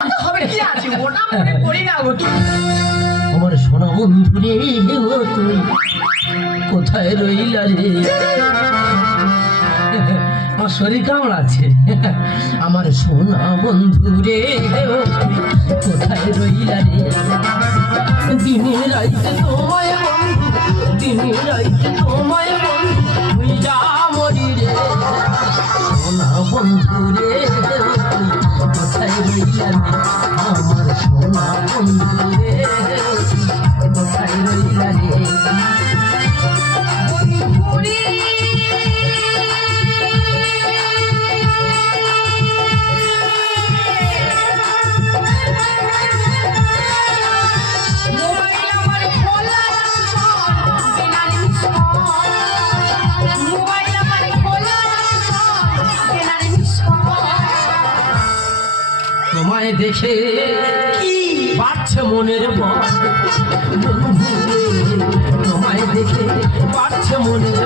হবে কি আছে ওটা মনে করি না গো তুই। আমার সোনা বন্ধু রে ও তুই কোথায় রইলা রে? আমার শরীর কেমন আছে? আমার সোনা বন্ধু রে ও তুই কোথায় রইলা রে? দিনে রাইতে তোমায় বন্ধু, দিনে রাইতে তোমায় বন্ধু তুই যা মরি রে। সোনা বন্ধু রে তুই কোথায় রইলা রে? আমার সোনা বন্ধু রে কোথায় রইলা রে? তোমায় দেখে কি বাড়ছে মনের বল, তোমায় দেখে বাড়ছে মনের